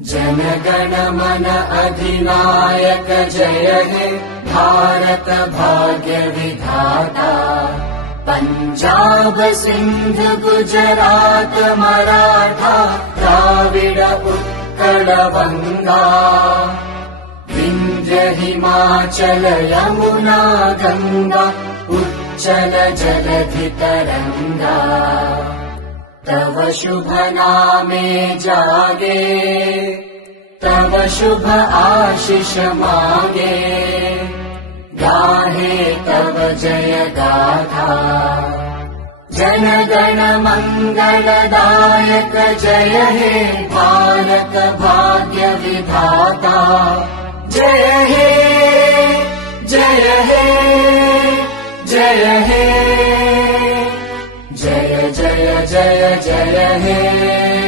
जनगण मन अधिनायक जय हे भारत भाग्य विधाता। पंजाब सिंध गुजरात मराठा द्राविड उत्कल बंगा। विंध्य हिमाचल यमुना गंगा उच्चल जलधि तरंगा। तव शुभ नामे जागे तव शुभ आशीष मांगे। गाहे तव जय गाथा जन गण मंगलदायक जय हे भारत भाग्य विधाता। जय हे जय हे जय हे जय जय जय जय हे।